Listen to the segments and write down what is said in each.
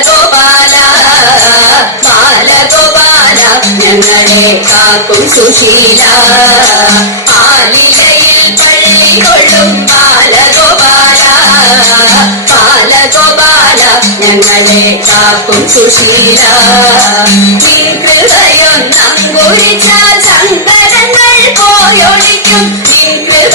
ബാലഗോപാല ബാലഗോപാല ഞങ്ങളെ കാക്കും സുശീല. ആലിലയിൽ പള്ളി കൊള്ളും ബാലഗോപാല ബാലഗോപാല ഞങ്ങളെ കാക്കും സുശീല. ഹൃദയം കൃപയൊന്നങ്കുരിച്ചാൽ സങ്കടങ്ങൾ പോയൊഴിക്കും നിൻ കൃപയൊന്നങ്കുരിച്ചാൽ സങ്കടങ്ങൾ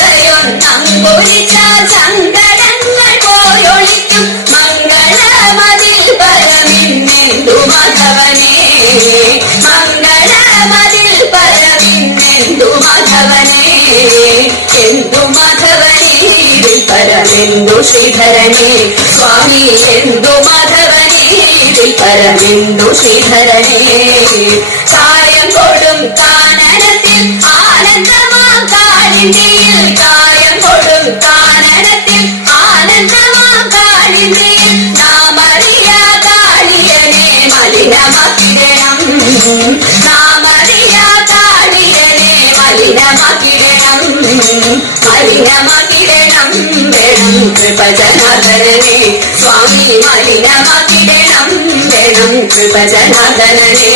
పరమిందు శ్రీధరణి స్వామి ఎందు మాధవని పరమిందు శ్రీధరణి காயம் கொடும் காரணத்தில் ஆனந்தமா காணிந்தியில் காயம் கொடும் காரணத்தில் ஆனந்தமா காணிந்தியில் நாம் அறிய காளியனே மலினமாக்கிடனம் நாம் அறிய காளியனே மலினமாக்கிடனம் மலினமாக்கிடனம் വേണം കൃപജനാദരനെ സ്വാമി മലിനമാക്കിടണം വേണം കൃപജനാദരനെ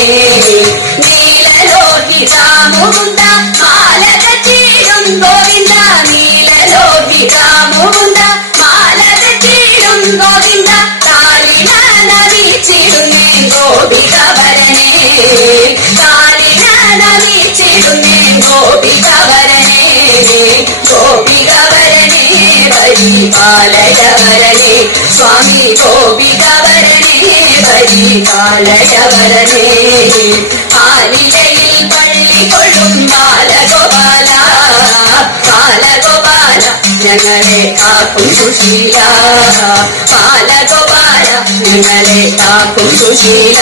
നീലലോഹിതാമുണ്ട മാലകത്തീരും ഗോവിന്ദ നീലലോഹിതാമുണ്ട മാലകത്തീരും ഗോവിന്ദ കാലിന നവീച്ചിരുന്നേ ഗോപികവരനെ. കാലിന നവീച്ചിരുന്നേ ഗോപികവരനെ ഗോപികവരനെ. പരിപാലയവരനെ സ്വാമി ഗോപികവരനെ പരിപാലയവരനെ ആലിലയിൽ പള്ളി കൊള്ളും ബാലഗോപാല ബാലഗോപാല ഞങ്ങളെ കാക്കും സുശീല ബാലഗോപാല ഞങ്ങളെ കാക്കും സുശീല